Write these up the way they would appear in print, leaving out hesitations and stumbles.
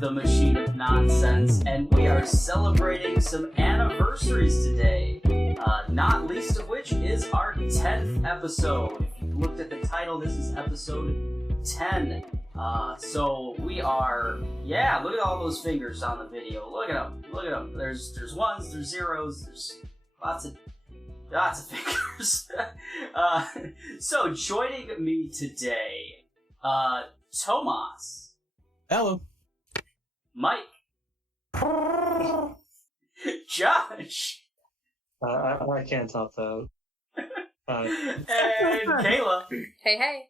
the Machine of Nonsense, and we are celebrating some anniversaries today, not least of which is our 10th episode. If you looked at the title, this is episode 10. So we are, look at all those fingers on the video. Look at them. There's ones, there's zeros, there's lots of fingers. So joining me today, Tomas. Hello. Mike. Josh. I can't top that. And Kayla. Hey.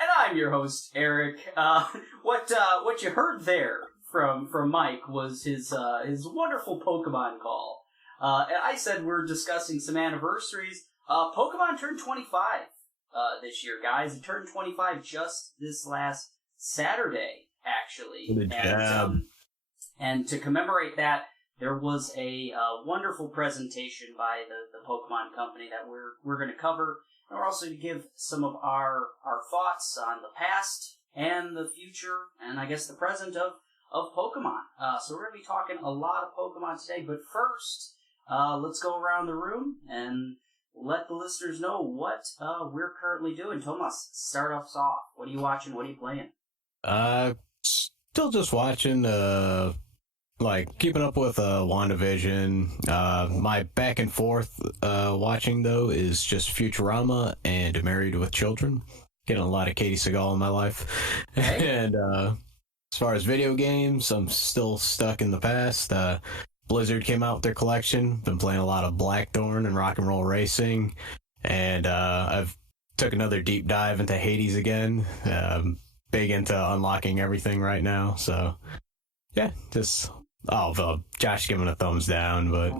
And I'm your host, Eric. What you heard there from Mike was his wonderful Pokemon call. And I said we're discussing some anniversaries. Pokemon turned 25 this year, guys. It turned 25 just this last Saturday, actually. Good job. And to commemorate that, there was a wonderful presentation by the Pokemon Company that we're going to cover. And we're also going to give some of our thoughts on the past and the future, and I guess the present of Pokemon. So we're going to be talking a lot of Pokemon today. But first, let's go around the room and let the listeners know what we're currently doing. Tomas, start us off. What are you watching? What are you playing? Still just watching, keeping up with WandaVision. My back and forth watching, though, is just Futurama and Married with Children. Getting a lot of Katie Seagal in my life. Okay. And as far as video games, I'm still stuck in the past. Blizzard came out with their collection. Been playing a lot of Blackthorn and Rock and Roll Racing. And I've took another deep dive into Hades again. Big into unlocking everything right now. So, yeah, just... Josh giving a thumbs down, but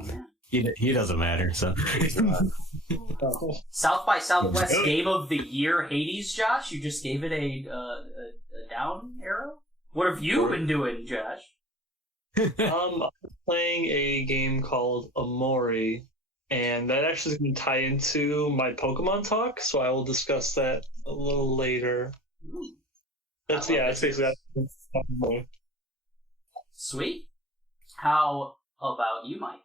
he doesn't matter, so... South by Southwest Game of the Year, Hades, Josh? You just gave it a down arrow? What have you been doing, Josh? I'm playing a game called Omori, and that actually is going to tie into my Pokemon talk, so I will discuss that a little later. That's basically that. Sweet. How about you, Mike?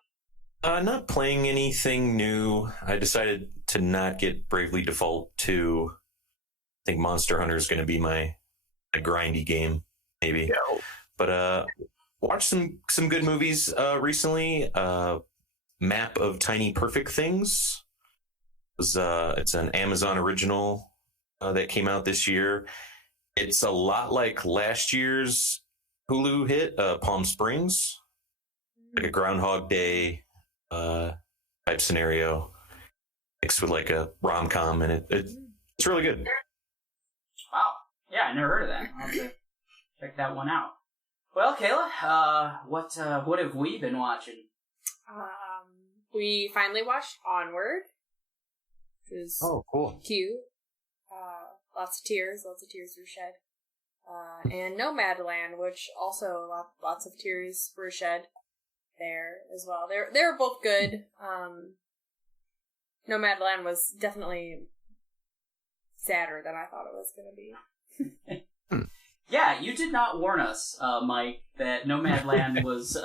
Not playing anything new. I decided to not get Bravely Default 2. I think Monster Hunter is going to be my grindy game, maybe. Yeah. But watched some good movies recently. Map of Tiny Perfect Things. It's an Amazon original that came out this year. It's a lot like last year's Hulu hit, Palm Springs. Like a Groundhog Day type scenario mixed with like a rom-com, and it's really good. Wow. Yeah, I never heard of that. I'll have to check that one out. Well, Kayla, what have we been watching? We finally watched Onward, which is cool, cute. Lots of tears were shed. And Nomadland, which also lots of tears were shed there as well. They were both good. Nomadland was definitely sadder than I thought it was going to be. Yeah, you did not warn us, Mike, that Nomadland was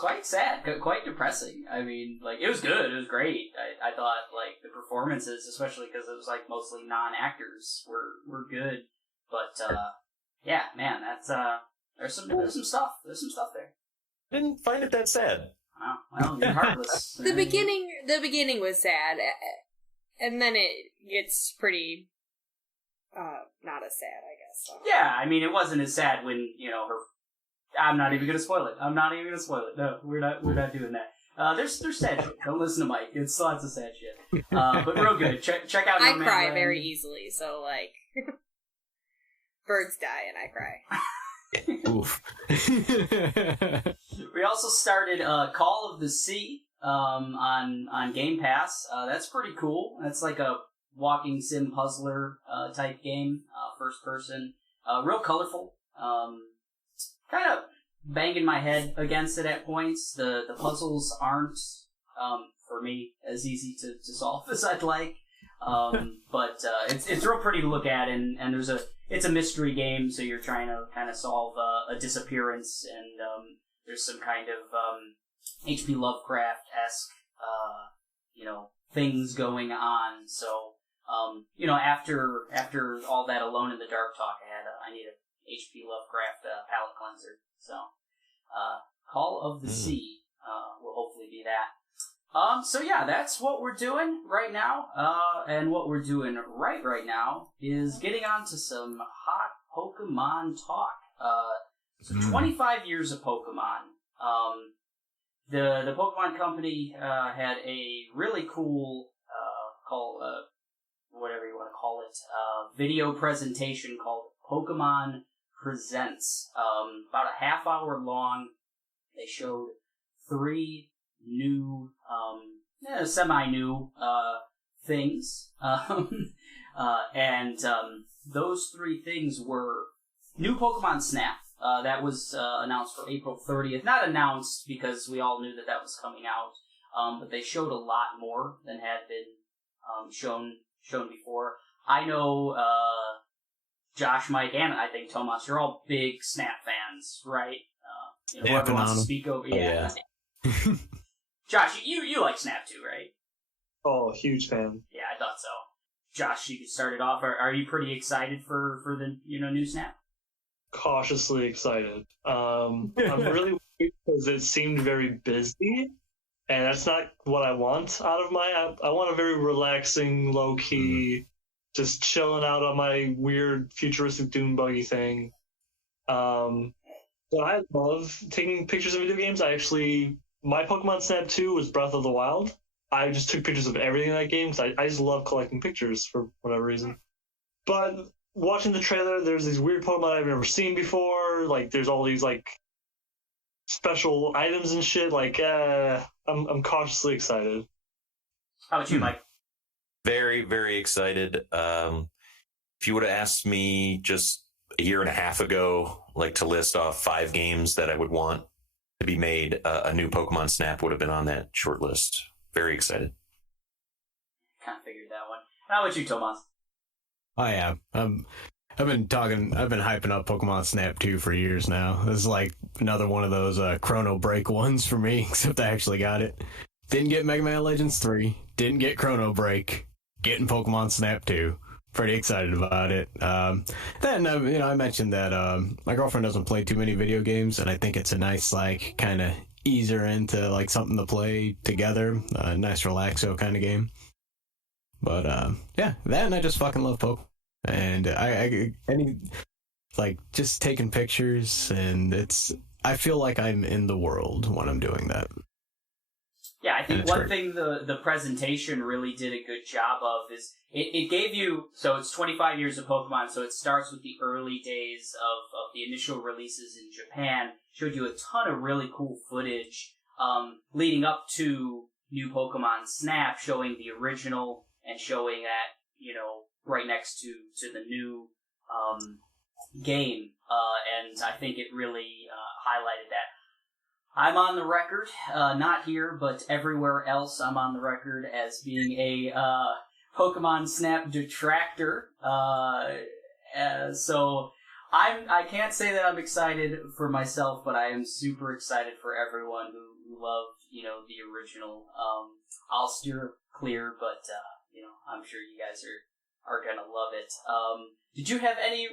quite sad, quite depressing. I mean, it was good, it was great. I thought, the performances, especially because it was, mostly non-actors, were good. But, yeah, man, that's, there's some stuff there. Didn't find it that sad. Oh, well, you're heartless. The beginning was sad, and then it gets pretty, not as sad, I guess. So. Yeah, I mean, it wasn't as sad when, I'm not even gonna spoil it. No, we're not doing that. There's sad shit. Don't listen to Mike. It's lots of sad shit. But real good. Check out. I cry very easily, so birds die and I cry. Oof. We also started Call of the Sea on Game Pass. That's pretty cool. That's like a walking sim puzzler type game, first person. Real colorful. Kind of banging my head against it at points. The puzzles aren't for me as easy to solve as I'd like. But it's real pretty to look at, and it's a mystery game, so you're trying to kind of solve a disappearance, and there's some kind of H.P. Lovecraft-esque things going on. So after all that Alone in the Dark talk, I need a H.P. Lovecraft palate cleanser. So Call of the Sea will hopefully be that. So yeah, that's what we're doing right now. And what we're doing right now is getting on to some hot Pokemon talk. So 25 years of Pokemon. The Pokemon Company had a really cool whatever you want to call it, video presentation called Pokemon Presents. About a half hour long. They showed 3 new, semi-new things. And those 3 things were new Pokemon Snap. That was announced for April 30th. Not announced because we all knew that was coming out, but they showed a lot more than had been shown before. I know Josh, Mike, and I think Tomas, you're all big Snap fans, right? Whoever wants to speak over. Yeah. Josh, you like Snap too, right? Oh, huge fan. Yeah, I thought so. Josh, you could start it off. Are you pretty excited for the new Snap? Cautiously excited. I'm really worried because it seemed very busy, and that's not what I want out of I want a very relaxing, low key, just chilling out on my weird futuristic dune buggy thing. But I love taking pictures of video games. My Pokemon Snap 2 was Breath of the Wild. I just took pictures of everything in that game because I just love collecting pictures for whatever reason. But watching the trailer, there's these weird Pokemon I've never seen before. Like, there's all these, like, special items and shit. Like, I'm cautiously excited. How about you, Mike? Very, very excited. If you would have asked me just a year and a half ago, like, to list off 5 games that I would want to be made, a new Pokemon Snap would have been on that short list. Very excited. Kind of figured that one. How about you, Tomas? Oh yeah, I've been hyping up Pokemon Snap 2 for years now. This is like another one of those Chrono Break ones for me, except I actually got it. Didn't get Mega Man Legends 3, didn't get Chrono Break, getting Pokemon Snap 2. Pretty excited about it. Then, I mentioned that my girlfriend doesn't play too many video games, and I think it's a nice, like, kind of ease her into, like, something to play together. A nice relaxo kind of game. But, yeah, that and I just fucking love Pokemon. And just taking pictures, and I feel like I'm in the world when I'm doing that. Yeah, I think one thing the presentation really did a good job of is it gave you, so it's 25 years of Pokemon, so it starts with the early days of the initial releases in Japan, showed you a ton of really cool footage leading up to new Pokemon Snap, showing the original and showing that, right next to the new game, and I think it really highlighted that. I'm on the record, not here, but everywhere else, I'm on the record as being a Pokemon Snap detractor. So I can't say that I'm excited for myself, but I am super excited for everyone who loved, the original. I'll steer clear, but I'm sure you guys are gonna love it. Did you have any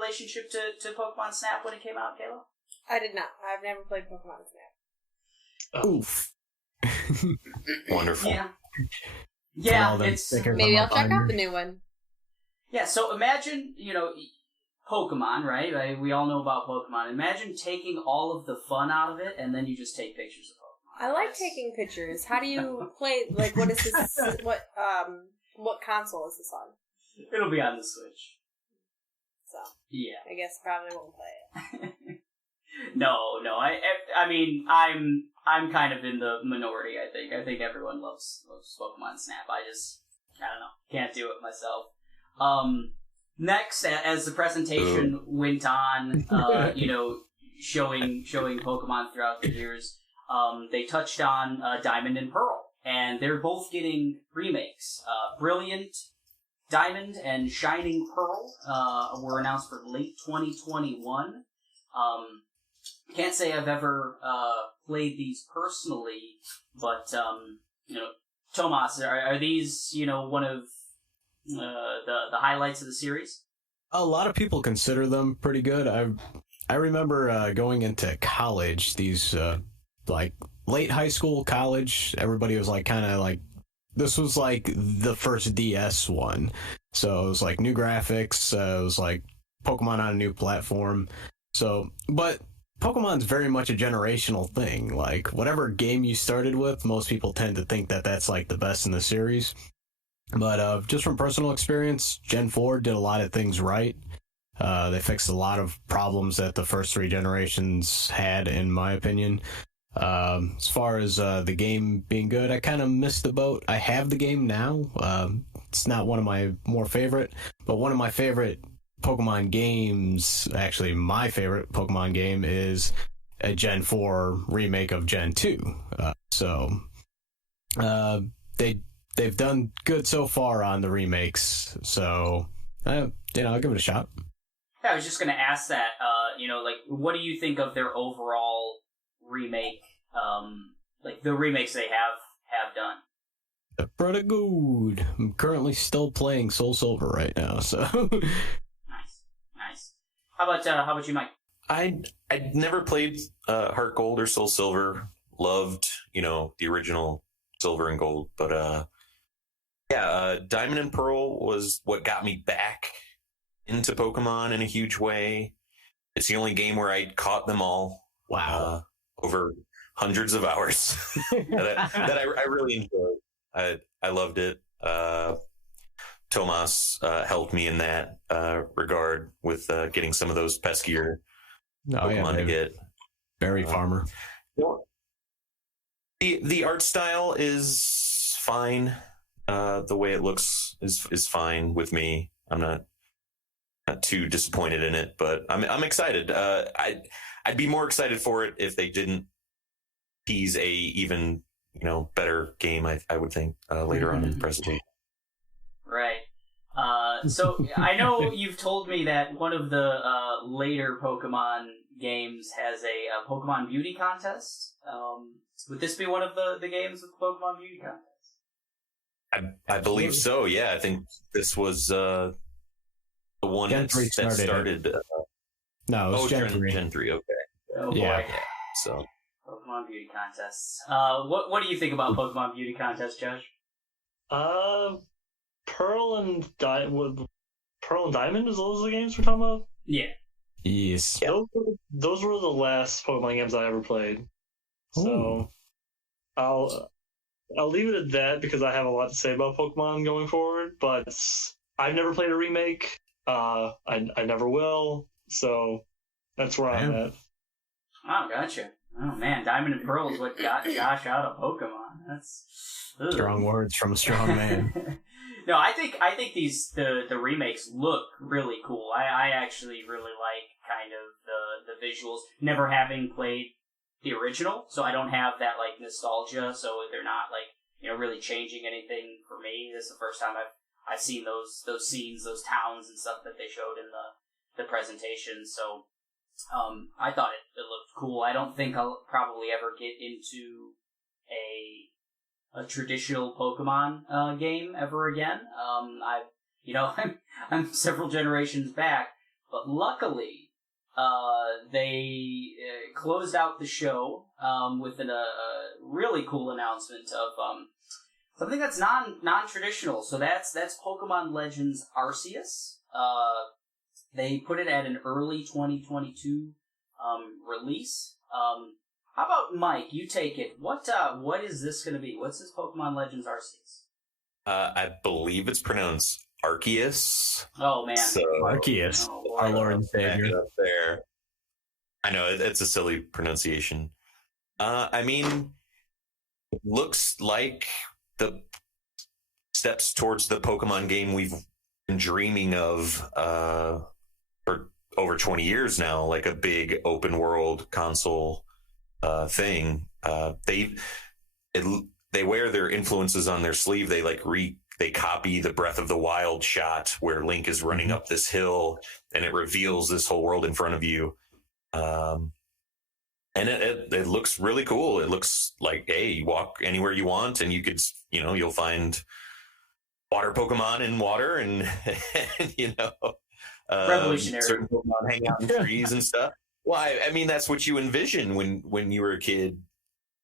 relationship to Pokemon Snap when it came out, Kayla? I did not. I've never played Pokemon Snap. Oof. Wonderful. Yeah, maybe I'll check out the new one. Yeah, so imagine, Pokemon, right? We all know about Pokemon. Imagine taking all of the fun out of it, and then you just take pictures of Pokemon. I like taking pictures. How do you play? Like, what is this? What console is this on? It'll be on the Switch. So yeah, I guess probably won't play it. No. I mean, I'm kind of in the minority. I think everyone loves Pokemon Snap. I don't know, can't do it myself. Next, as the presentation went on, showing Pokemon throughout the years, they touched on Diamond and Pearl, and they're both getting remakes. Brilliant Diamond and Shining Pearl were announced for late 2021. Can't say I've ever played these personally, but Tomas, are these one of the highlights of the series? A lot of people consider them pretty good. I remember going into college, these like late high school, college, everybody was like kind of like, this was like the first DS one. So it was like new graphics, it was like Pokemon on a new platform. So, but Pokemon's very much a generational thing. Like whatever game you started with, most people tend to think that that's like the best in the series. But just from personal experience, Gen 4 did a lot of things right. They fixed a lot of problems that the first 3 generations had, in my opinion. As far as the game being good, I kind of missed the boat. I have the game now. It's not one of my more favorite, but one of my favorite Pokemon games, actually my favorite Pokemon game, is a Gen 4 remake of Gen 2. They've done good so far on the remakes, so I'll give it a shot. Yeah, I was just going to ask that. What do you think of their overall remake? The remakes they have done. They're pretty good. I'm currently still playing Soul Silver right now, so. Nice. How about you, Mike? I'd never played Heart Gold or Soul Silver. Loved the original Silver and Gold, but Diamond and Pearl was what got me back into Pokemon in a huge way. It's the only game where I caught them all. Wow. Over hundreds of hours that I really enjoyed. I loved it. Tomas helped me in that regard with getting some of those peskier Pokemon to get. Berry Farmer. The art style is fine. The way it looks is fine with me. I'm not too disappointed in it, but I'm excited. I'd be more excited for it if they didn't tease a even better game. I would think later on in the presentation. Right. So I know you've told me that one of the later Pokemon games has a Pokemon beauty contest. Would this be one of the games with the Pokemon beauty contest? I believe so. Yeah, I think this was the one that started. No, it was Gen 3. Gen 3. Okay. Oh boy. Yeah. So Pokemon beauty contests. What do you think about Pokemon beauty contests, Josh? Pearl and Diamond is those the games we're talking about? Yeah. Yes. Those were the last Pokemon games I ever played. So I'll leave it at that because I have a lot to say about Pokemon going forward, but I've never played a remake. I never will. So that's where I'm at. Oh, gotcha. Oh man, Diamond and Pearl is what got Josh out of Pokemon. That's strong words from a strong man. No, I think the remakes look really cool. I actually really like kind of the visuals. Never having played the original, so I don't have that like nostalgia. So they're not like really changing anything for me. This is the first time I've seen those scenes, those towns and stuff that they showed in the presentation. So I thought it looked cool. I don't think I'll probably ever get into a traditional Pokemon game ever again. I'm several generations back, but luckily they closed out the show with a really cool announcement of something that's non-traditional. So that's Pokemon Legends Arceus. They put it at an early 2022 release. How about Mike? You take it. What is this going to be? What's this Pokemon Legends Arceus? I believe it's pronounced Arceus. Oh man, so, Arceus, our Lord and Savior. Up there. I know it's a silly pronunciation. I mean, it looks like the steps towards the Pokemon game we've been dreaming of for over 20 years now, like a big open world console thing. they wear their influences on their sleeve. They like they copy the Breath of the Wild shot where Link is running up this hill and it reveals this whole world in front of you. And it looks really cool. It looks like, hey, you walk anywhere you want and you could, you'll find water Pokemon in water and revolutionary. Certain Pokemon hang out in trees and stuff. Well, I mean, that's what you envision when you were a kid,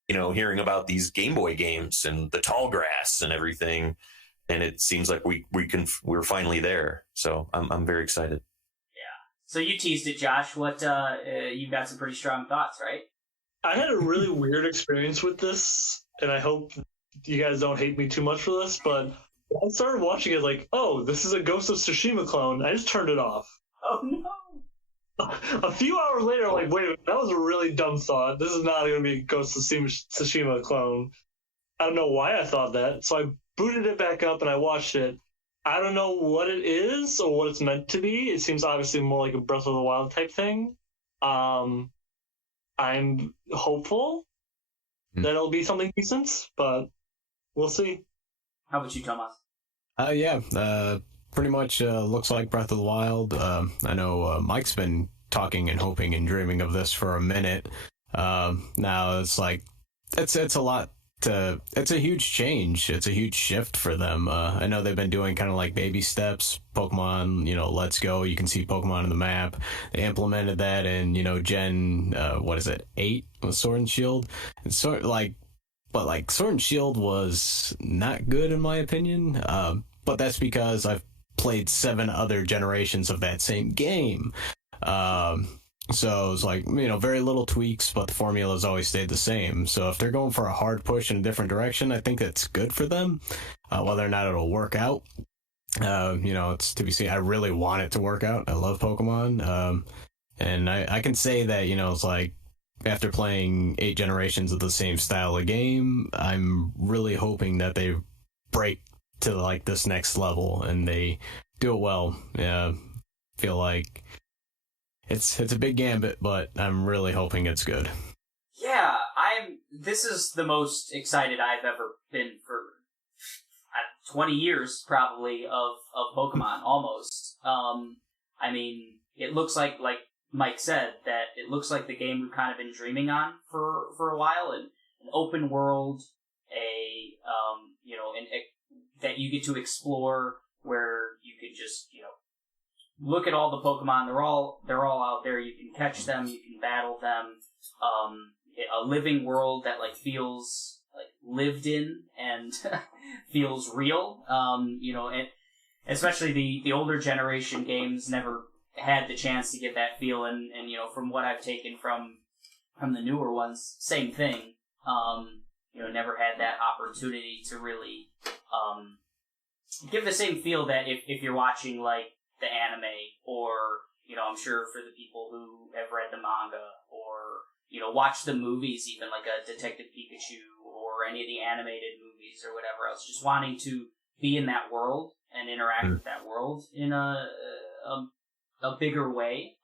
hearing about these Game Boy games and the tall grass and everything. And it seems like we're finally there. So I'm very excited. Yeah. So you teased it, Josh. You've got some pretty strong thoughts, right? I had a really weird experience with this, and I hope you guys don't hate me too much for this, but I started watching it like, oh, this is a Ghost of Tsushima clone. I just turned it off. Oh, no. A few hours later, I'm like, wait a minute, that was a really dumb thought. This is not going to be a Ghost of Tsushima clone. I don't know why I thought that. So I booted it back up and I watched it. I don't know what it is or what it's meant to be. It seems obviously more like a Breath of the Wild type thing. I'm hopeful that it'll be something decent, but we'll see. How about you, Tomas? Pretty much looks like Breath of the Wild. I know Mike's been talking and hoping and dreaming of this for a minute. Now it's like it's a lot. It's a huge change. It's a huge shift for them. I know they've been doing kind of like baby steps. Pokemon, Let's Go. You can see Pokemon on the map. They implemented that in Gen 8 with Sword and Shield. And Sword and Shield was not good in my opinion. But that's because I've played 7 other generations of that same game. So it's like, very little tweaks, but the formula's always stayed the same. So if they're going for a hard push in a different direction, I think that's good for them. Whether or not it'll work out, it's to be seen. I really want it to work out. I love Pokemon. And I can say that, it's like after playing 8 generations of the same style of game, I'm really hoping that they break to like this next level and they do it well. Feel like it's a big gambit, but I'm really hoping it's good. Yeah, this is the most excited I've ever been for 20 years probably of Pokemon almost. I mean, it looks like Mike said, that it looks like the game we've kind of been dreaming on for a while, and an open world, that you get to explore, where you can just, look at all the Pokemon. They're all out there. You can catch them. You can battle them. A living world that feels lived in and feels real. And especially the older generation games never had the chance to get that feel. And from what I've taken from the newer ones, same thing. Never had that opportunity to really give the same feel that if you're watching the anime, or I'm sure for the people who have read the manga, or watch the movies, even like a Detective Pikachu or any of the animated movies or whatever else, just wanting to be in that world and interact with that world in a bigger way.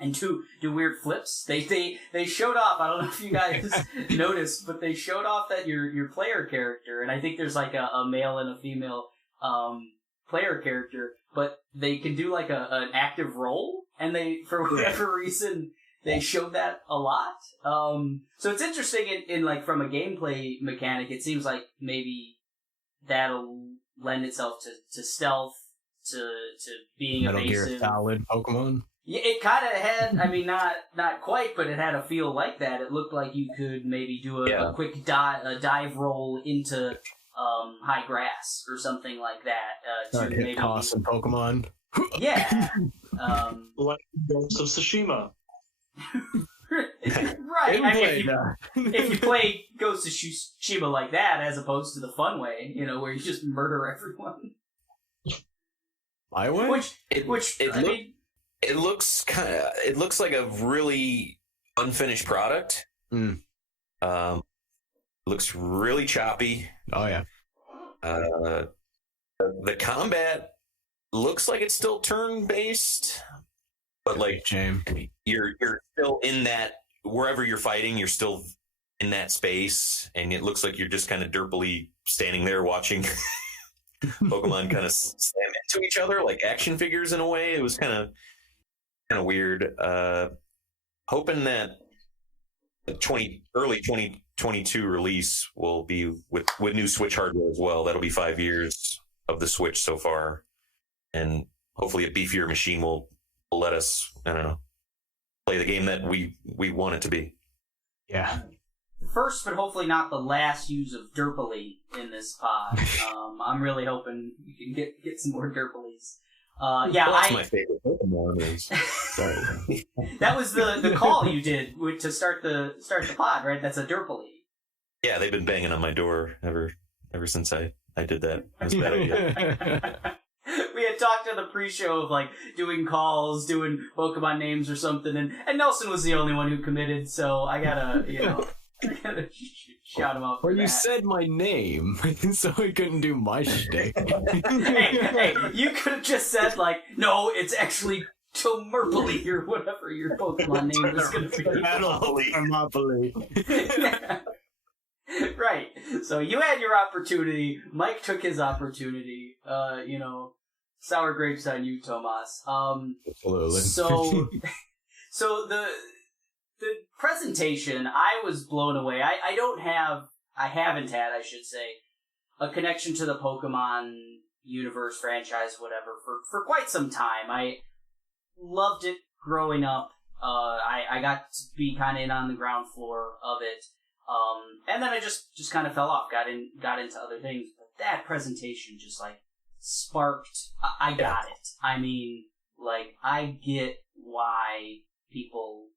And do weird flips. They showed off. I don't know if you guys noticed, but they showed off that your player character, and I think there's a male and a female player character, but they can do an active role, and they, for whatever reason, they showed that a lot. So it's interesting in from a gameplay mechanic. It seems like maybe that'll lend itself to stealth, to being Metal evasive. Gear Solid Pokemon. Yeah, it kind of had, not quite, but it had a feel like that. It looked like you could maybe do a quick dive roll into high grass or something like that. To maybe toss some Pokemon. Yeah. Like Ghost of Tsushima. Right. I mean, if you play Ghost of Tsushima like that, as opposed to the fun way, where you just murder everyone. My way? It looks like a really unfinished product. Looks really choppy. Oh yeah. The combat looks like it's still turn based, but shame. You're still in that, wherever you're fighting, you're still in that space, and it looks like you're just kind of derpily standing there watching Pokemon kind of slam into each other like action figures in a way. It was kind of weird. Hoping that the early 2022 release will be with new Switch hardware as well. That'll be 5 years of the Switch so far, and hopefully a beefier machine will let us, I don't know, play the game that we want it to be. Yeah. First, but hopefully not the last use of Derpily in this pod. I'm really hoping you can get some more Derpilies. That's my favorite Pokemon. Sorry. That was the call you did to start the pod, right? That's a Derpily. Yeah, they've been banging on my door ever since I did that. That's a bad idea. We had talked in the pre-show of like doing calls, doing Pokemon names or something, and Nelson was the only one who committed, so I gotta shout him out. Well, you said my name, so I couldn't do my shtick. hey, you could have just said like, no, it's actually Tomerpily or whatever your Pokemon name was going to be. Tomerpily. Right. So you had your opportunity. Mike took his opportunity. Sour grapes on you, Tomas. Absolutely. So the presentation, I was blown away. I haven't had, I should say, a connection to the Pokemon universe franchise, whatever, for quite some time. I loved it growing up. I got to be kind of in on the ground floor of it. And then I just kind of fell off, got into other things. But that presentation just like sparked. I got it. I mean, like, I get why people,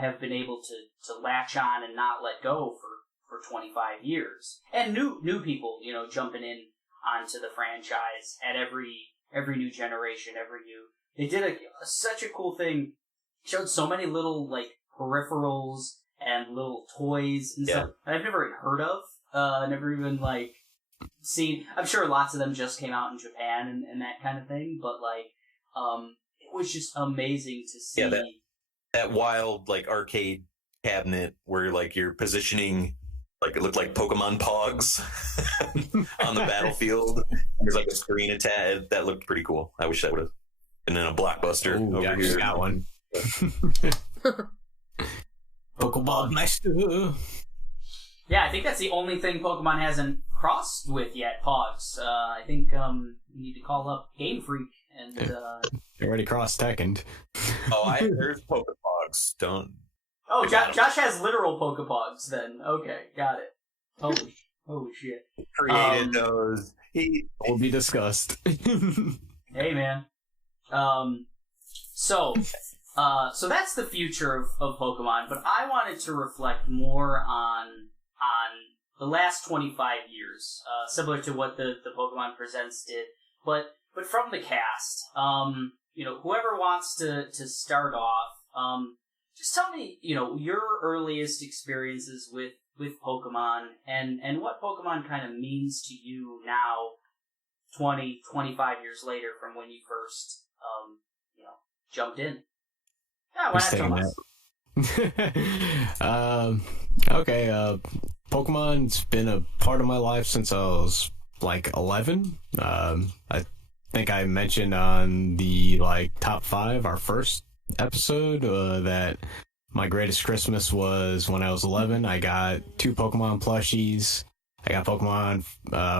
have been able to latch on and not let go for 25 years. And new people, jumping in onto the franchise at every new generation, they did such a cool thing. Showed so many little like peripherals and little toys and stuff that I've never heard of. Never even like seen. I'm sure lots of them just came out in Japan and that kind of thing, but like it was just amazing to see. Yeah, that wild like arcade cabinet where like you're positioning, like it looked like Pokemon Pogs on the battlefield. There's like a screen attached. That looked pretty cool. I wish that would have been in a Blockbuster. Ooh, over here. Got one. Pokemon Master. Yeah, I think that's the only thing Pokemon hasn't crossed with yet, Pogs. I think we need to call up Game Freak and... They already crossed Tekkend. There's Pokepogs. Don't... Oh, Josh has literal Pokepogs then. Okay, got it. Holy shit. Created those. Will be discussed. Hey, man. So that's the future of Pokemon, but I wanted to reflect more on the last 25 years, similar to what the Pokemon Presents did, but from the cast. Whoever wants to start off, just tell me, your earliest experiences with Pokemon and what Pokemon kind of means to you now, 25 years later from when you first, jumped in. Yeah, why not Tomas? Okay, Pokemon's been a part of my life since I was like 11. I think I mentioned on the top 5, our first episode, that my greatest Christmas was when I was 11. I got 2 Pokemon plushies. I got Pokemon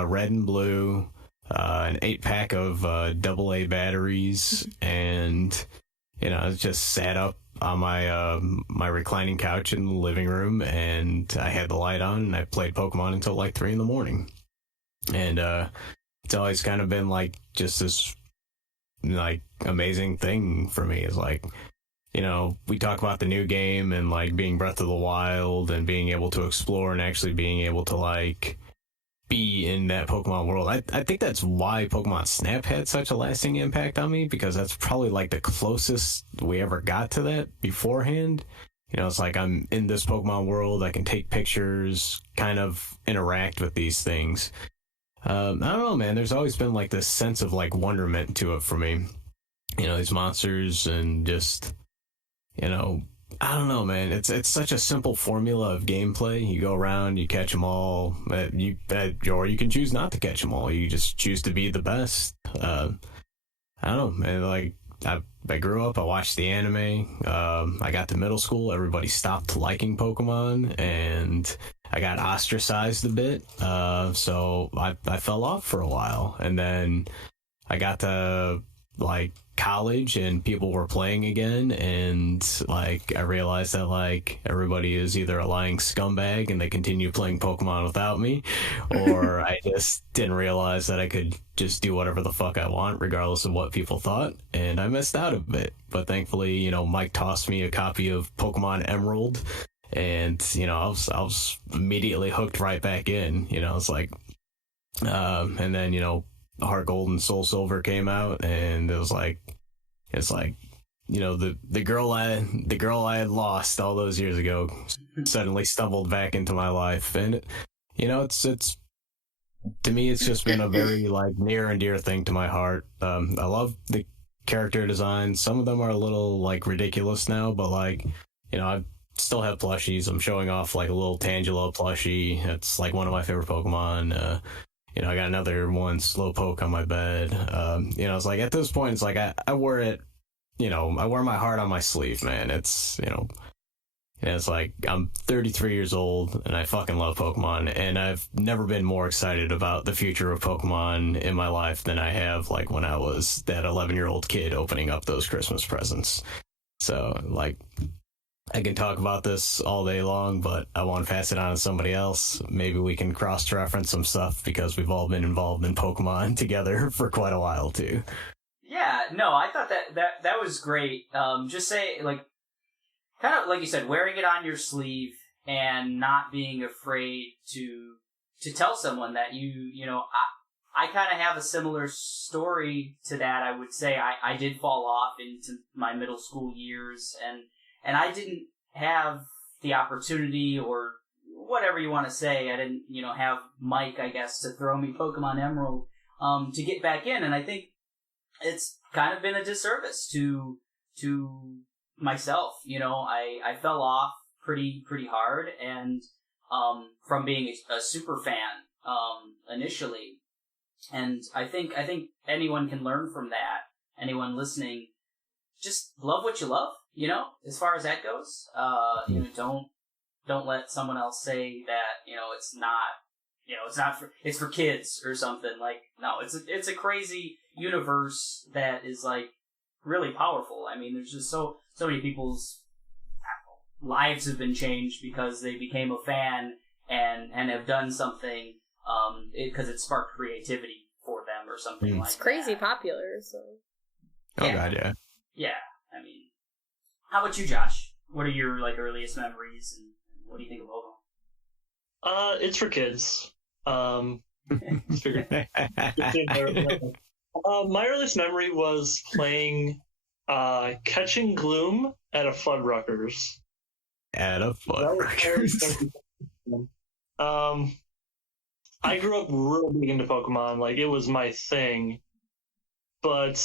Red and Blue, an 8-pack of AA batteries, and I just sat up on my reclining couch in the living room, and I had the light on, and I played Pokemon until 3 a.m. And it's always kind of been just this amazing thing for me. Is we talk about the new game and being Breath of the Wild and being able to explore and actually being able to be in that Pokemon world. I think that's why Pokemon Snap had such a lasting impact on me, because that's probably the closest we ever got to that beforehand. It's I'm in this Pokemon world, I can take pictures, kind of interact with these things. I don't know, man, there's always been this sense of wonderment to it for me. These monsters and just, I don't know, man. It's such a simple formula of gameplay. You go around, you catch them all. Or you can choose not to catch them all. You just choose to be the best. I don't know, man. Like I grew up. I watched the anime. I got to middle school. Everybody stopped liking Pokemon, and I got ostracized a bit. So I fell off for a while, and then I got to like college and people were playing again, and like I realized that like everybody is either a lying scumbag and they continue playing Pokemon without me, or I just didn't realize that I could just do whatever the fuck I want regardless of what people thought, and I missed out a bit. But thankfully, you know, Mike tossed me a copy of Pokemon Emerald, and you know, I was immediately hooked right back in. You know, it's like and then, you know, Heart Gold and Soul Silver came out, and it's like, you know, the girl I had lost all those years ago suddenly stumbled back into my life, and you know, it's to me it's just been a very like near and dear thing to my heart. I love the character design. Some of them are a little like ridiculous now, but like, you know, I still have plushies. I'm showing off like a little Tangela plushie. It's like one of my favorite Pokemon. You know, I got another one, Slowpoke, on my bed. You know, it's like at this point, it's like I wear it, you know, I wear my heart on my sleeve, man. It's, you know, it's like I'm 33 years old and I fucking love Pokemon, and I've never been more excited about the future of Pokemon in my life than I have like when I was that 11-year-old kid opening up those Christmas presents. So, like, I can talk about this all day long, but I want to pass it on to somebody else. Maybe we can cross-reference some stuff because we've all been involved in Pokemon together for quite a while, too. Yeah, no, I thought that was great. Just say, like, kind of like you said, wearing it on your sleeve and not being afraid to tell someone that you know, I kind of have a similar story to that. I would say I did fall off into my middle school years, and I didn't have the opportunity, or whatever you want to say. I didn't, you know, have Mike, I guess, to throw me Pokemon Emerald to get back in. And I think it's kind of been a disservice to myself. You know, I fell off pretty hard, and from being a super fan initially. And I think anyone can learn from that. Anyone listening, just love what you love. You know, as far as that goes, you know, don't let someone else say that, you know, it's for kids or something. Like, no, it's a crazy universe that is like really powerful. I mean, there's just so many people's lives have been changed because they became a fan and have done something because it sparked creativity for them or something like that. It's crazy popular, so. Oh, yeah. God, yeah. Yeah, I mean, how about you, Josh? What are your like earliest memories, and what do you think of Pokemon? It's for kids. My earliest memory was playing Catching Gloom at a Fuddruckers. At a Fuddruckers. I grew up real big into Pokemon. Like, it was my thing. But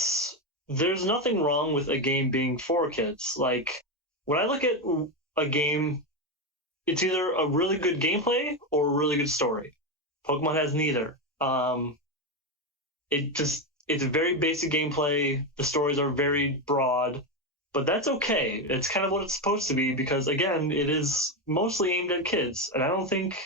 there's nothing wrong with a game being for kids. Like, when I look at a game, it's either a really good gameplay or a really good story. Pokemon has neither. It's a very basic gameplay. The stories are very broad, but that's okay. It's kind of what it's supposed to be because, again, it is mostly aimed at kids. And I don't think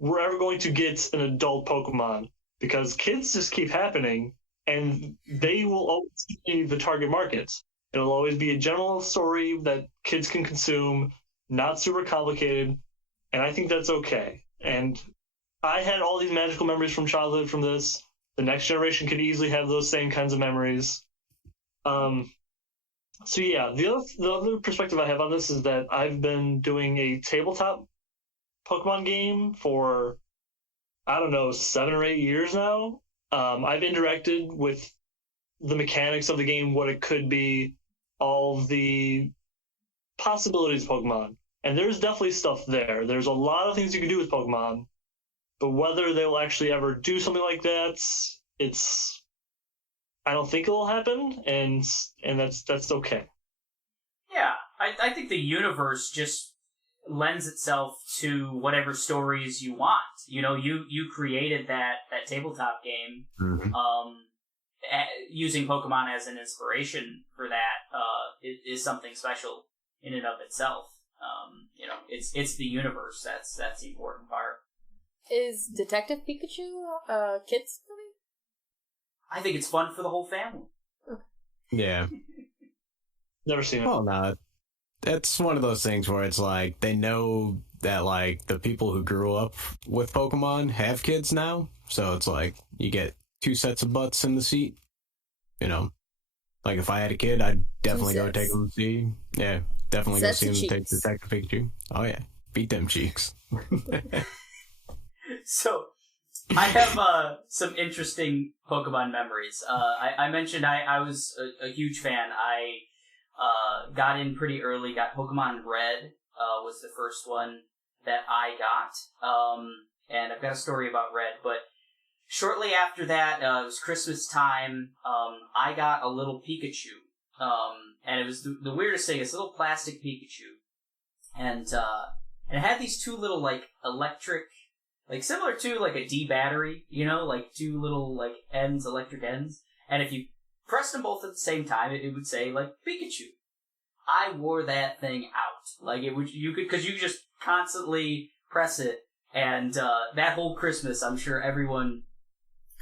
we're ever going to get an adult Pokemon because kids just keep happening. And they will always be the target market. It'll always be a general story that kids can consume, not super complicated, and I think that's okay. And I had all these magical memories from childhood from this. The next generation could easily have those same kinds of memories. So yeah, the other perspective I have on this is that I've been doing a tabletop Pokemon game for, I don't know, 7 or 8 years now. I've interacted with the mechanics of the game, what it could be, all the possibilities of Pokemon. And there's definitely stuff there. There's a lot of things you can do with Pokemon, but whether they'll actually ever do something like that, I don't think it'll happen, and that's okay. Yeah, I think the universe just lends itself to whatever stories you want. You know, you created that tabletop game, using Pokemon as an inspiration for that is something special in and of itself. You know, it's the universe that's the important part. Is Detective Pikachu a kids movie? I think it's fun for the whole family. Yeah. Never seen it. Well, no. It's one of those things where it's like they know that like the people who grew up with Pokemon have kids now, so it's like you get two sets of butts in the seat. You know, like if I had a kid, I'd definitely go take them to see. Yeah, definitely go see them take Detective Pikachu. Oh yeah, beat them cheeks. So, I have some interesting Pokemon memories. I mentioned I was a huge fan. I got in pretty early, got Pokemon Red, was the first one that I got. And I've got a story about Red, but shortly after that, it was Christmas time, I got a little Pikachu. And it was the weirdest thing, it's a little plastic Pikachu. And it had these two little, like, electric, like, similar to, like, a D battery, you know, like, two little, like, ends, electric ends. And if you pressed them both at the same time, it would say, like, Pikachu. I wore that thing out. Like, because you could just constantly press it. And, that whole Christmas, I'm sure everyone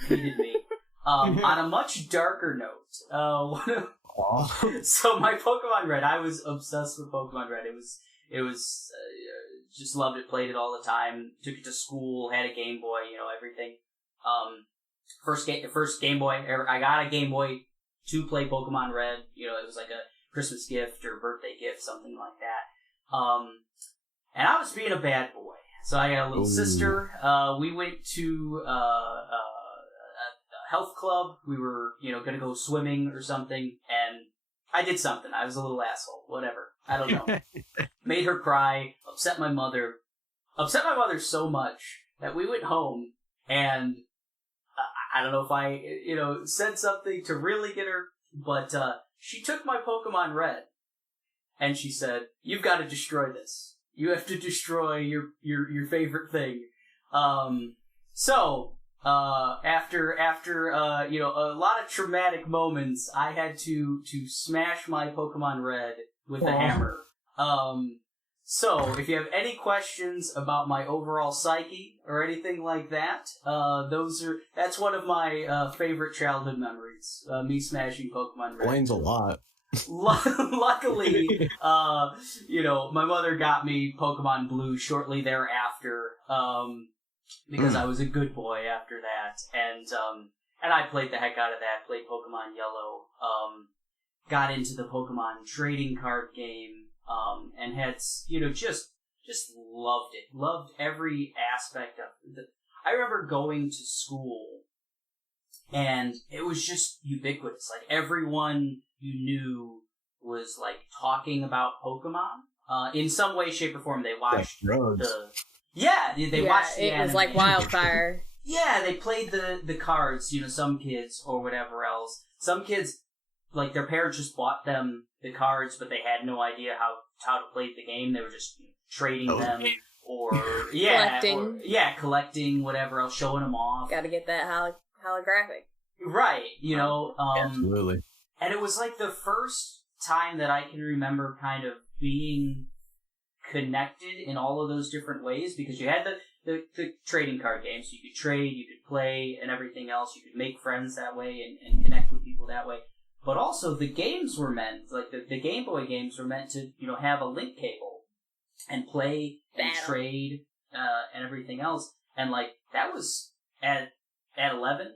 hated me. On a much darker note, so my Pokemon Red, I was obsessed with Pokemon Red. It was, just loved it, played it all the time, took it to school, had a Game Boy, you know, everything. First Game Boy ever, I got a Game Boy to play Pokemon Red, you know, it was like a Christmas gift or birthday gift, something like that. And I was being a bad boy. So I got a little sister, we went to, a health club, we were, you know, gonna go swimming or something, and I did something, I was a little asshole, whatever, I don't know. Made her cry, upset my mother so much that we went home, and I don't know if I, you know, said something to really get her, but she took my Pokemon Red, and she said, "You've got to destroy this. You have to destroy your favorite thing." So after you know, a lot of traumatic moments, I had to smash my Pokemon Red with a hammer. So if you have any questions about my overall psyche or anything like that, that's one of my favorite childhood memories. Me smashing Pokemon Red. Explains a lot. Luckily, you know, my mother got me Pokemon Blue shortly thereafter, because I was a good boy after that, and I played the heck out of that. Played Pokemon Yellow, got into the Pokemon trading card game. And had, you know, just loved it. Loved every aspect of it. I remember going to school, and it was just ubiquitous. Like, everyone you knew was, like, talking about Pokemon. In some way, shape, or form, they watched they watched the it was like wildfire. Yeah, they played the cards, you know, some kids or whatever else. Some kids, like, their parents just bought them the cards, but they had no idea how to play the game. They were just trading them, or collecting whatever else, showing them off. Got to get that holographic, right? You know, absolutely. And it was like the first time that I can remember kind of being connected in all of those different ways, because you had the trading card games. You could trade, you could play, and everything else. You could make friends that way and connect with people that way. But also, the games were meant, like the Game Boy games were meant to, you know, have a link cable and play and trade and everything else. And, like, that was at 11,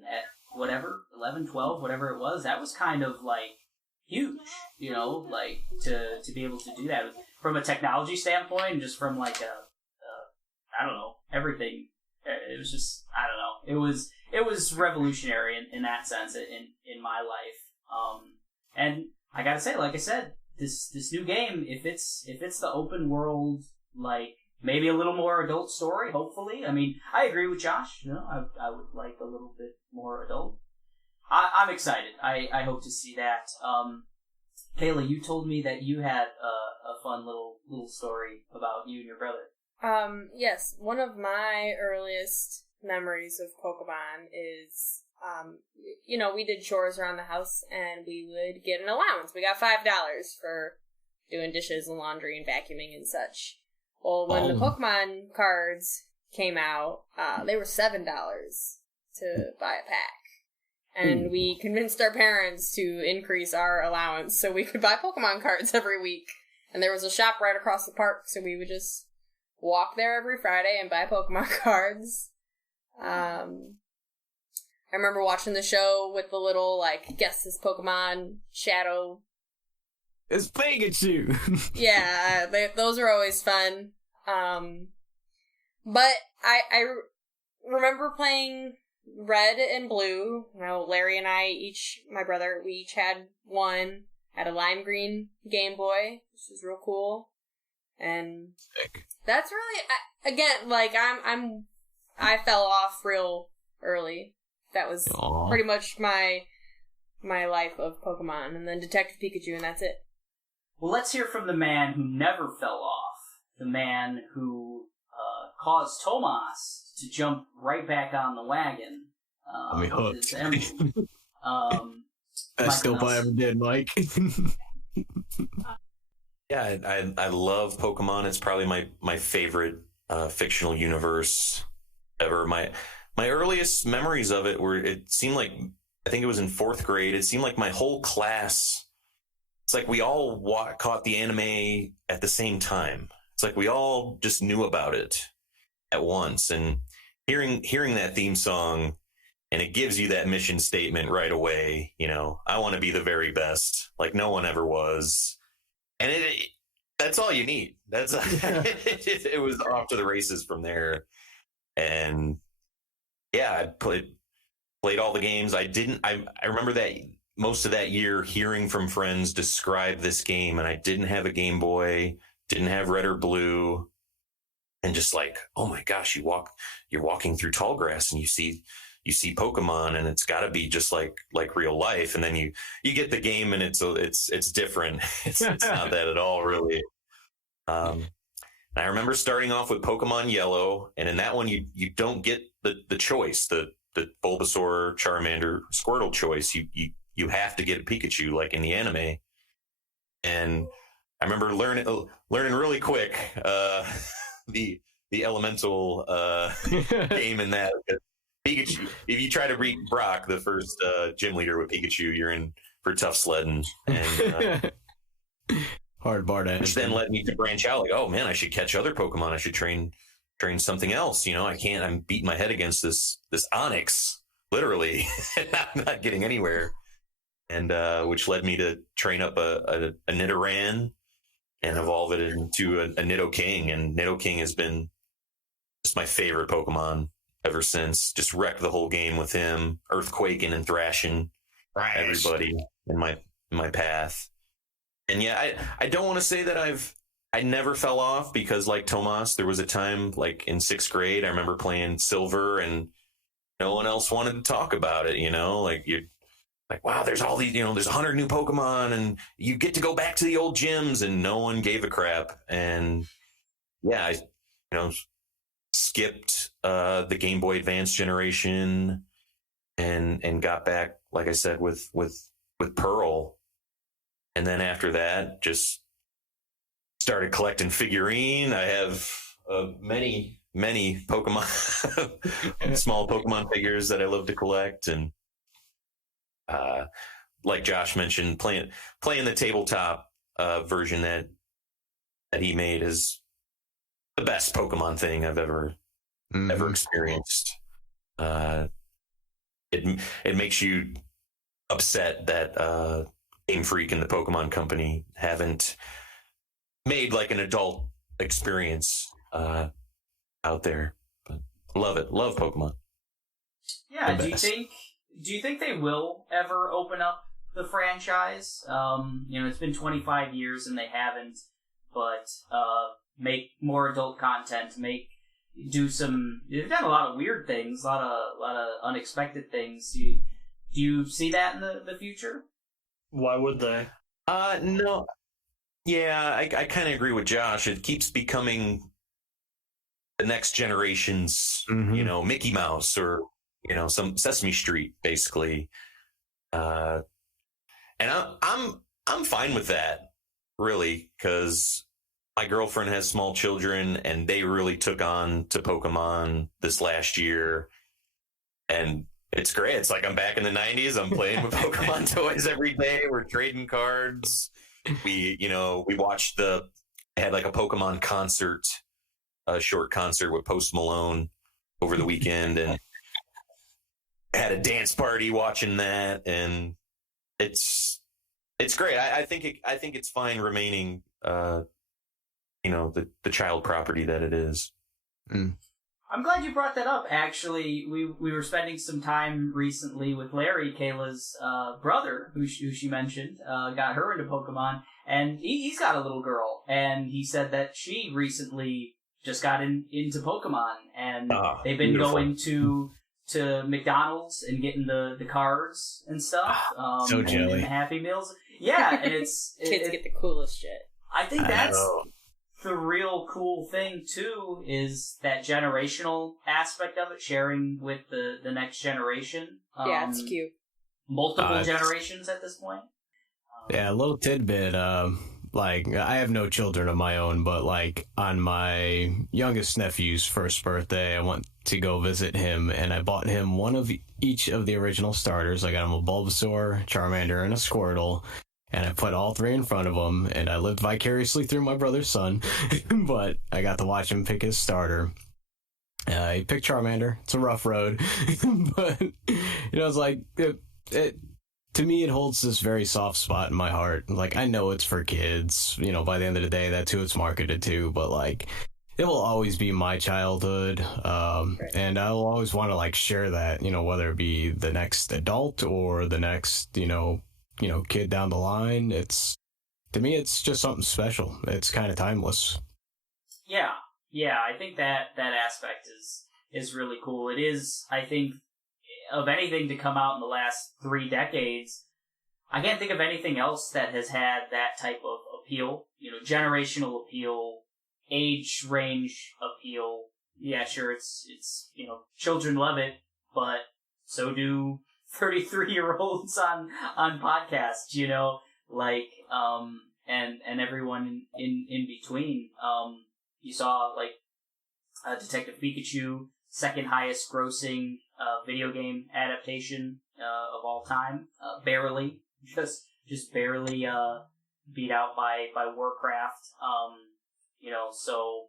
12, whatever it was, that was kind of, like, huge, you know, like, to be able to do that. From a technology standpoint, and just from, like, I don't know, everything. It was just, I don't know. It was revolutionary in that sense in my life. And I gotta say, like I said, this new game, if it's the open world, like, maybe a little more adult story, hopefully. I mean, I agree with Josh, you know, I would like a little bit more adult. I'm excited. I hope to see that. Kayla, you told me that you had a fun little story about you and your brother. Yes, one of my earliest memories of Pokemon is, we did chores around the house and we would get an allowance. We got $5 for doing dishes and laundry and vacuuming and such. Well, when the Pokemon cards came out, they were $7 to buy a pack. And we convinced our parents to increase our allowance so we could buy Pokemon cards every week. And there was a shop right across the park, so we would just walk there every Friday and buy Pokemon cards. I remember watching the show with the little, guess this Pokemon shadow. It's Pikachu! Yeah, those were always fun. But I remember playing Red and Blue. Larry and I my brother, we each had one. Had a lime green Game Boy, which was real cool. And Sick. That's really, I fell off real early. That was pretty much my life of Pokemon, and then Detective Pikachu, and that's it. Well, let's hear from the man who never fell off. The man who caused Tomas to jump right back on the wagon. I mean, hooked. Best dope I ever did, Mike. Yeah, I love Pokemon. It's probably my favorite fictional universe ever. My earliest memories of it were, it seemed like, I think it was in 4th grade, it seemed like my whole class, it's like we all caught the anime at the same time. It's like we all just knew about it at once. And hearing that theme song, and it gives you that mission statement right away, I want to be the very best, like no one ever was. And that's all you need. That's it was off to the races from there. And yeah, I played all the games. I remember that most of that year hearing from friends describe this game, and I didn't have a Game Boy, didn't have Red or Blue, and just like, oh my gosh, you're walking through tall grass and you see Pokemon, and it's got to be just like real life. And then you get the game, and it's different. It's not that at all, really. I remember starting off with Pokemon Yellow, and in that one you don't get the choice, the Bulbasaur, Charmander, Squirtle choice. You have to get a Pikachu, like in the anime. And I remember learning really quick the elemental game in that. Pikachu, if you try to beat Brock, the first gym leader with Pikachu, you're in for tough sledding. And hard bar to which then led me to branch out, like, oh man, I should catch other Pokemon. I should train something else. I'm beating my head against this Onix, literally. I'm not getting anywhere. And which led me to train up a Nidoran and evolve it into a Nidoking. And Nidoking has been just my favorite Pokemon ever since. Just wrecked the whole game with him, earthquaking and thrashing everybody in my path. And yeah, I don't want to say that I never fell off, because like Tomas, there was a time like in 6th grade, I remember playing Silver and no one else wanted to talk about it, like you're like, wow, there's all these, there's 100 new Pokemon and you get to go back to the old gyms, and no one gave a crap. And yeah, I skipped the Game Boy Advance generation and got back, like I said, with Pearl. And then after that, just started collecting figurine. I have many Pokemon, small Pokemon figures that I love to collect. And like Josh mentioned, playing the tabletop version that he made is the best Pokemon thing I've ever experienced. It makes you upset that Game Freak and the Pokemon Company haven't made like an adult experience out there. But love it. Love Pokemon. Yeah. Do you think they will ever open up the franchise? It's been 25 years and they haven't, but make more adult content, they've done a lot of weird things, a lot of unexpected things. Do you see that in the future? Why would they? No. Yeah, I kind of agree with Josh. It keeps becoming the next generation's, Mickey Mouse or, some Sesame Street, basically. And I'm fine with that, really, because my girlfriend has small children, and they really took on to Pokemon this last year, and it's great. It's like I'm back in the 90s. I'm playing with Pokemon toys every day. We're trading cards. We watched I had like a Pokemon concert, a short concert with Post Malone over the weekend, and had a dance party watching that, and it's great. I think it's fine remaining, the child property that it is. Mm. I'm glad you brought that up. Actually, we were spending some time recently with Larry, Kayla's brother, who she mentioned, got her into Pokemon, and he's got a little girl, and he said that she recently just got into Pokemon, and they've been beautiful. going to McDonald's and getting the cards and stuff. So jelly. And the Happy Meals. Yeah, and Kids get the coolest shit. I think that's the real cool thing, too, is that generational aspect of it, sharing with the next generation. Yeah, it's cute. Multiple generations at this point. Yeah, a little tidbit. Like, I have no children of my own, but, like, on my youngest nephew's first birthday, I went to go visit him, and I bought him one of each of the original starters. I got him a Bulbasaur, Charmander, and a Squirtle, and I put all three in front of him, and I lived vicariously through my brother's son, but I got to watch him pick his starter. He picked Charmander. It's a rough road, but, it's like, to me, it holds this very soft spot in my heart. Like, I know it's for kids, by the end of the day, that's who it's marketed to, but, like, it will always be my childhood, and I will always want to, like, share that, whether it be the next adult or the next, kid down the line. To me, it's just something special. It's kind of timeless. Yeah, I think that aspect is really cool. It is, I think, of anything to come out in the last 3 decades, I can't think of anything else that has had that type of appeal. Generational appeal, age range appeal. Yeah, sure, it's children love it, but so do 33-year-olds on podcasts, and everyone in between. You saw, like, Detective Pikachu, second highest grossing video game adaptation of all time, barely, just barely beat out by Warcraft. So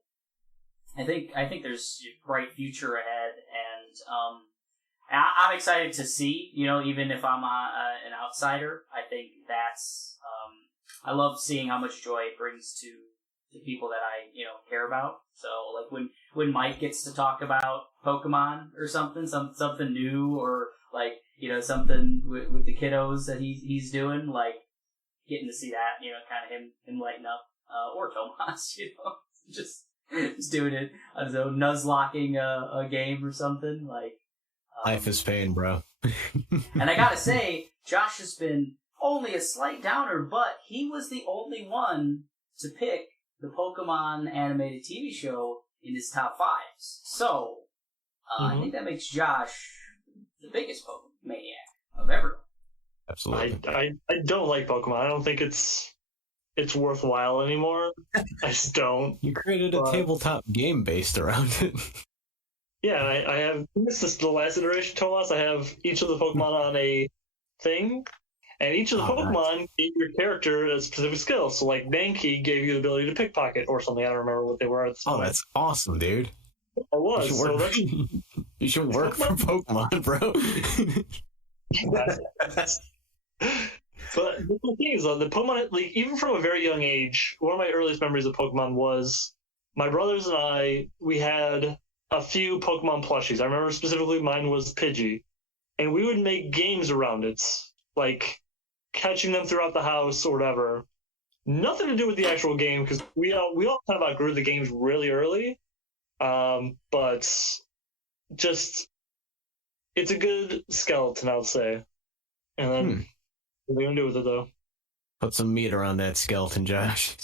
I think there's a bright future ahead, and I'm excited to see. Even if I'm an outsider, I think that's I love seeing how much joy it brings to people that I care about. So, like, when Mike gets to talk about Pokemon or something new, or like something with the kiddos that he's doing, like getting to see that, kind of him lighten up, or Tomas, just doing it as though nuzlocking a game or something, like. Life is pain, bro. And I gotta say, Josh has been only a slight downer, but he was the only one to pick the Pokemon animated TV show in his top 5s. So, I think that makes Josh the biggest Pokemon maniac of everyone. Absolutely. I don't like Pokemon. I don't think it's worthwhile anymore. I just don't. You created a tabletop game based around it. Yeah, I have. This is the last iteration, Tomas. I have each of the Pokemon on a thing, and each of the Pokemon gave your character a specific skill. So, like, Mankey gave you the ability to pickpocket or something. I don't remember what they were at the time. Oh, that's awesome, dude. It was. You should work for Pokemon, bro. But the thing is, though, the Pokemon, like, even from a very young age, one of my earliest memories of Pokemon was my brothers and I, we had a few Pokemon plushies. I remember specifically mine was Pidgey. And we would make games around it, like catching them throughout the house or whatever. Nothing to do with the actual game, because we all kind of outgrew the games really early. But just, it's a good skeleton, I'll say. And then, what are they going to do with it, though? Put some meat around that skeleton, Josh.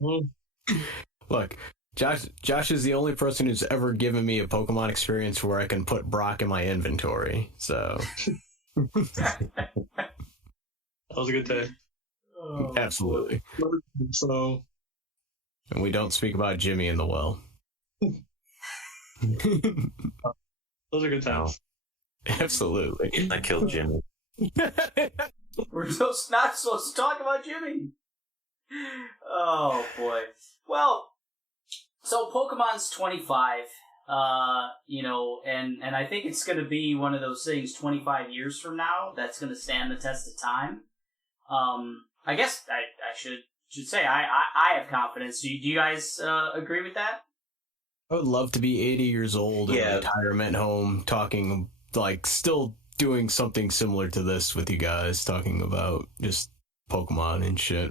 Look, Josh is the only person who's ever given me a Pokemon experience where I can put Brock in my inventory. So That was a good day. absolutely. So And we don't speak about Jimmy in the well. those are good times. Absolutely. I killed Jimmy. We're not supposed to talk about Jimmy. Oh boy. Well, so Pokemon's 25. And I think it's going to be one of those things 25 years from now that's going to stand the test of time. I guess I should say I have confidence. Do you guys agree with that? I would love to be 80 years old in a retirement home, talking, like, still doing something similar to this with you guys, talking about just Pokemon and shit.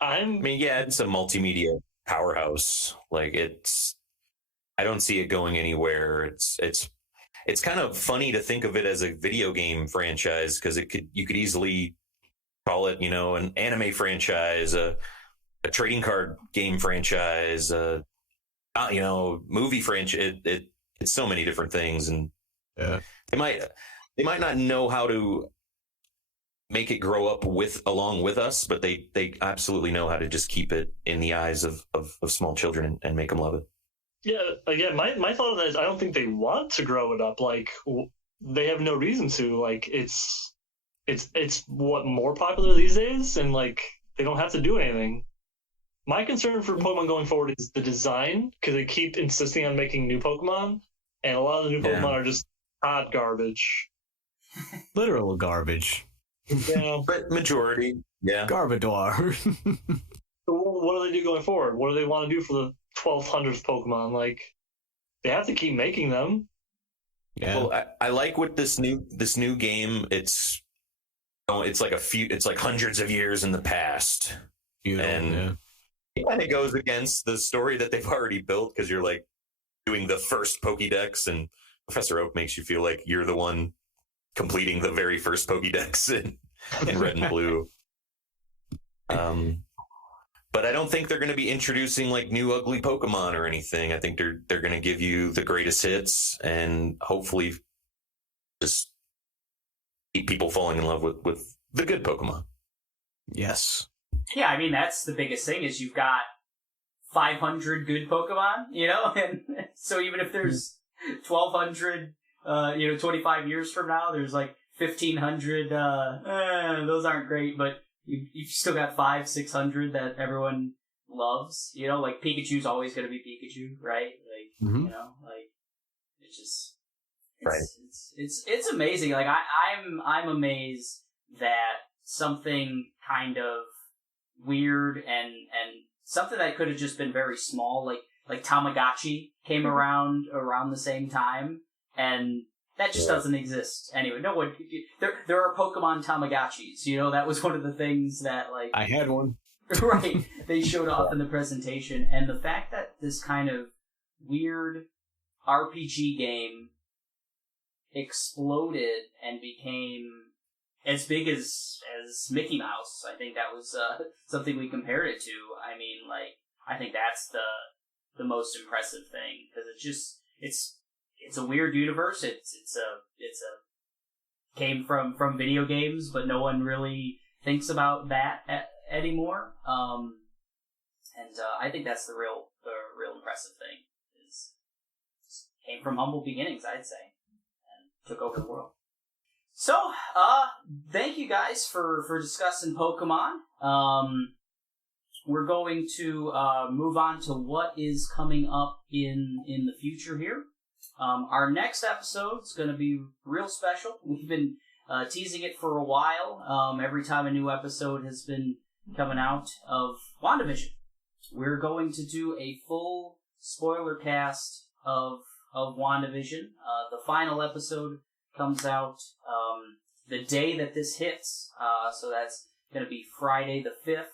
I mean, yeah, it's a multimedia powerhouse. Like, I don't see it going anywhere. It's kind of funny to think of it as a video game franchise, because you could easily call it, an anime franchise, a trading card game franchise, movie franchise. It's so many different things, and they might not know how to make it grow up along with us, but they absolutely know how to just keep it in the eyes of small children and make them love it. Yeah, again, my thought on that is I don't think they want to grow it up. Like, they have no reason to. Like, it's what, more popular these days, and like they don't have to do anything. My concern for Pokemon going forward is the design, because they keep insisting on making new Pokemon, and a lot of the new Pokemon are just hot garbage. Literal garbage. Yeah, but majority, Garbodor. So what do they do going forward? What do they want to do for the 1200th Pokemon? Like, they have to keep making them. Yeah. Well, I like what this new game. It's like hundreds of years in the past, and it kind of goes against the story that they've already built, because you're like doing the first Pokédex, and Professor Oak makes you feel like you're the one completing the very first Pokédex in Red and Blue. But I don't think they're going to be introducing like new ugly Pokemon or anything. I think they're going to give you the greatest hits, and hopefully just keep people falling in love with the good Pokemon. Yes. Yeah, I mean, that's the biggest thing, is you've got 500 good Pokemon, and so even if there's 1,200, 25 years from now, there's like 1,500, those aren't great, but you've still got 500-600 that everyone loves, like Pikachu's always going to be Pikachu, right? Like, it's just, it's amazing. Like, I'm amazed that something kind of weird and something that could have just been very small, like Tamagotchi came around the same time, and that just doesn't exist anyway. No one. There are Pokemon Tamagotchis. That was one of the things that, like, I had one. Right. They showed off in the presentation, and the fact that this kind of weird RPG game exploded and became as big as Mickey Mouse. I think that was something we compared it to. I mean, like, I think that's the most impressive thing, because it's a weird universe. It's a came from video games, but no one really thinks about that anymore. And I think that's the real impressive thing, is came from humble beginnings, I'd say, and took over the world. So, thank you guys for discussing Pokemon. We're going to move on to what is coming up in the future here. Our next episode is going to be real special. We've been teasing it for a while. Every time a new episode has been coming out of WandaVision, we're going to do a full spoiler cast of WandaVision. The final episode comes out the day that this hits, so that's going to be Friday the 5th.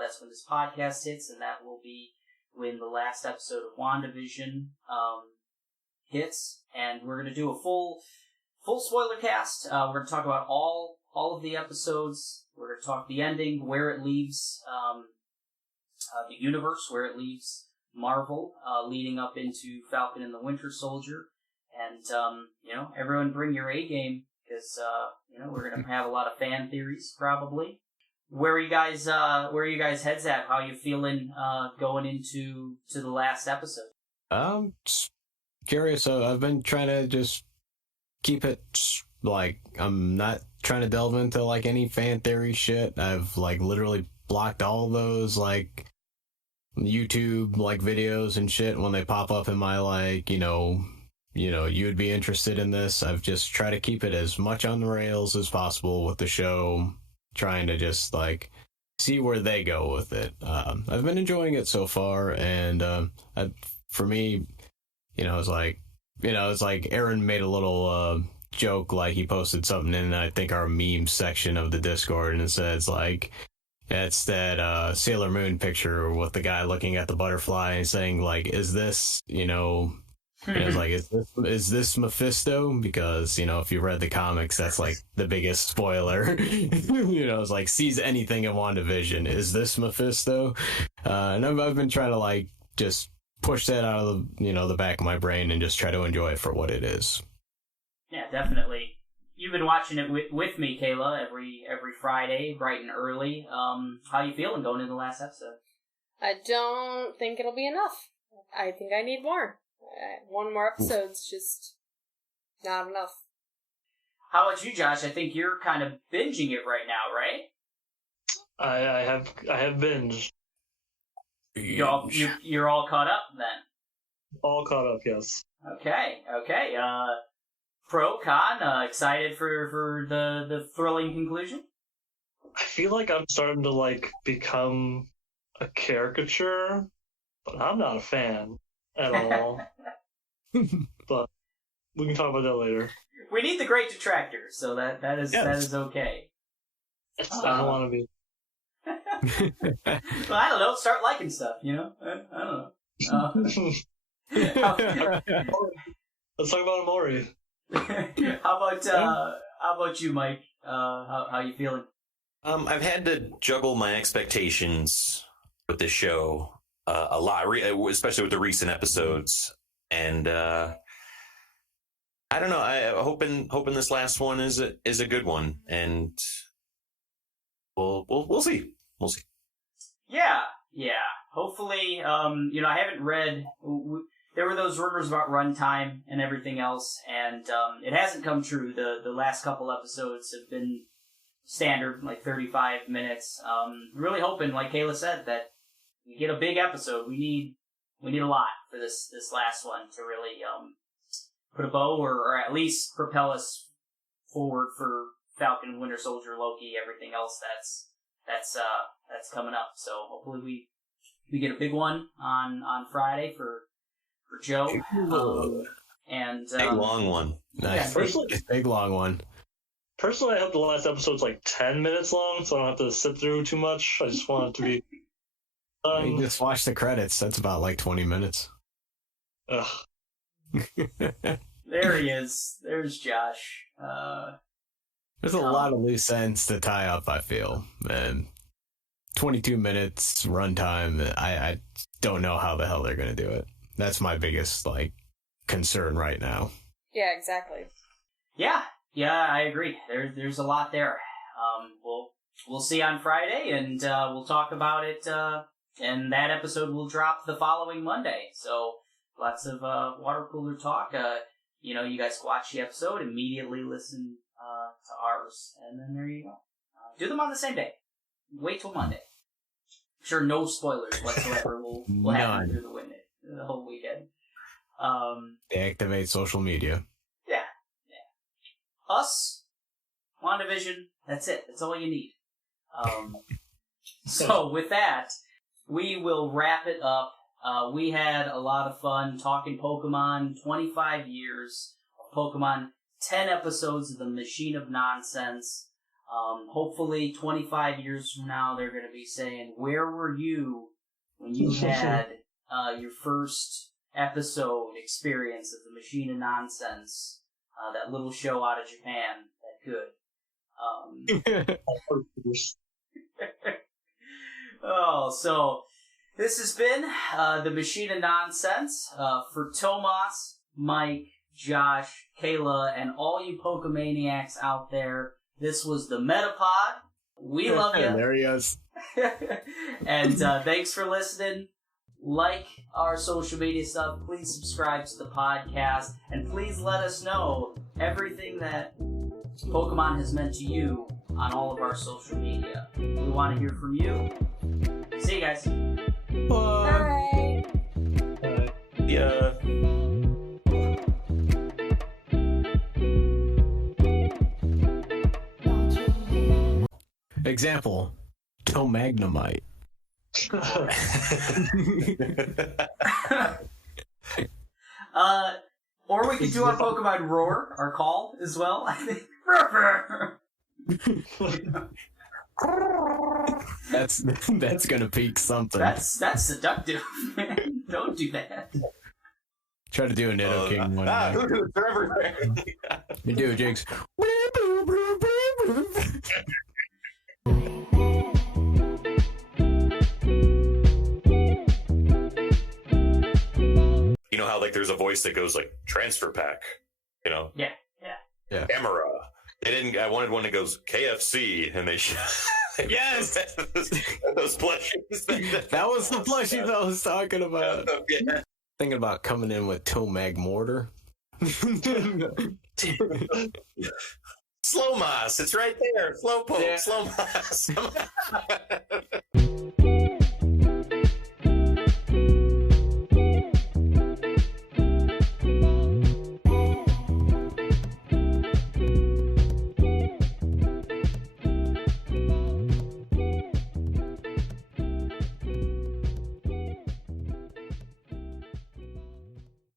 That's when this podcast hits, and that will be when the last episode of WandaVision hits. And we're going to do a full spoiler cast. We're going to talk about all all of the episodes. We're going to talk the ending, where it leaves the universe, where it leaves Marvel, leading up into Falcon and the Winter Soldier. And, everyone bring your A game, because, we're going to have a lot of fan theories, probably. Where are you guys heads at? How are you feeling, going into the last episode? Just curious. I've been trying to just keep it, like, I'm not trying to delve into, like, any fan theory shit. I've, like, literally blocked all those, like, YouTube, like, videos and shit when they pop up in my, like, you would be interested in this. I've just tried to keep it as much on the rails as possible with the show, trying to just, like, see where they go with it. I've been enjoying it so far, and for me, it's like Aaron made a little joke, like, he posted something in, I think, our meme section of the Discord, and it says, like, it's that Sailor Moon picture with the guy looking at the butterfly and saying, like, is this, it's like, is this Mephisto? Because, if you read the comics, that's, like, the biggest spoiler. It's like, sees anything in WandaVision. Is this Mephisto? And I've been trying to, like, just push that out of the, the back of my brain and just try to enjoy it for what it is. Yeah, definitely. You've been watching it with me, Kayla, every Friday, bright and early. How you feeling going into the last episode? I don't think it'll be enough. I think I need more. One more episode's just not enough. How about you, Josh? I think you're kind of binging it right now, right? I have binged. You're all caught up then. All caught up, yes. Okay. Pro, con, excited for the thrilling conclusion? I feel like I'm starting to, like, become a caricature, but I'm not a fan at all. But we can talk about that later. We need the great detractors, so that is okay. I don't want to be. Well, I don't know. Start liking stuff, I don't know. Let's talk about Amori. How about you, Mike? How you feeling? I've had to juggle my expectations with this show a lot, especially with the recent episodes, and I don't know. I'm hoping this last one is a good one, and we'll see. We'll see. Yeah. Hopefully, I haven't read. There were those rumors about runtime and everything else, and it hasn't come true. The last couple episodes have been standard, like 35 minutes. Really hoping, like Kayla said, that we get a big episode. We need a lot for this last one to really put a bow or at least propel us forward for Falcon, Winter Soldier, Loki, everything else that's coming up. So hopefully we get a big one on Friday for Joe. And big long one. Nice. Yeah, big long one. Personally, I hope the last episode's like 10 minutes long, so I don't have to sit through too much. I just want it to be You just watch the credits. That's about like 20 minutes. Ugh. There he is. There's Josh. There's a lot of loose ends to tie up, I feel. And 22 minutes runtime, I don't know how the hell they're going to do it. That's my biggest, like, concern right now. Yeah, exactly. Yeah, I agree. There's a lot there. We'll see on Friday, and we'll talk about it. And that episode will drop the following Monday. So lots of water cooler talk. You guys watch the episode, immediately listen to ours, and then there you go. Do them on the same day. Wait till Monday. I'm sure no spoilers whatsoever will happen through the whole weekend. Deactivate social media. Yeah. Us, WandaVision, that's it. That's all you need. So with that, we will wrap it up. We had a lot of fun talking Pokemon, 25 years of Pokemon, 10 episodes of the Machine of Nonsense. Hopefully 25 years from now, they're going to be saying, where were you when you had your first episode experience of the Machine of Nonsense, that little show out of Japan, that good. So this has been the Machine of Nonsense for Tomas, Mike, Josh, Kayla, and all you Pokemaniacs out there. This was the Metapod. We love you. There he is. And thanks for listening. Like our social media stuff. Please subscribe to the podcast. And please let us know everything that Pokemon has meant to you on all of our social media. We want to hear from you. See you guys. Bye. Bye. Yeah. Example, Magnemite. Or we could do our Pokemon Roar, our call as well. I think. That's gonna peak something. That's seductive, man. Don't do that. Try to do a Nido King one. They're everywhere. You do it, Jigs. You know how like there's a voice that goes like transfer pack, you know? Yeah. Camera. They didn't. I wanted one that goes KFC, and they. Yes, those plushies. that was the plushie that I was talking about. Yeah. Thinking about coming in with Mortar. Slow Moss, it's right there. Slow poke, Yeah. Slow Moss.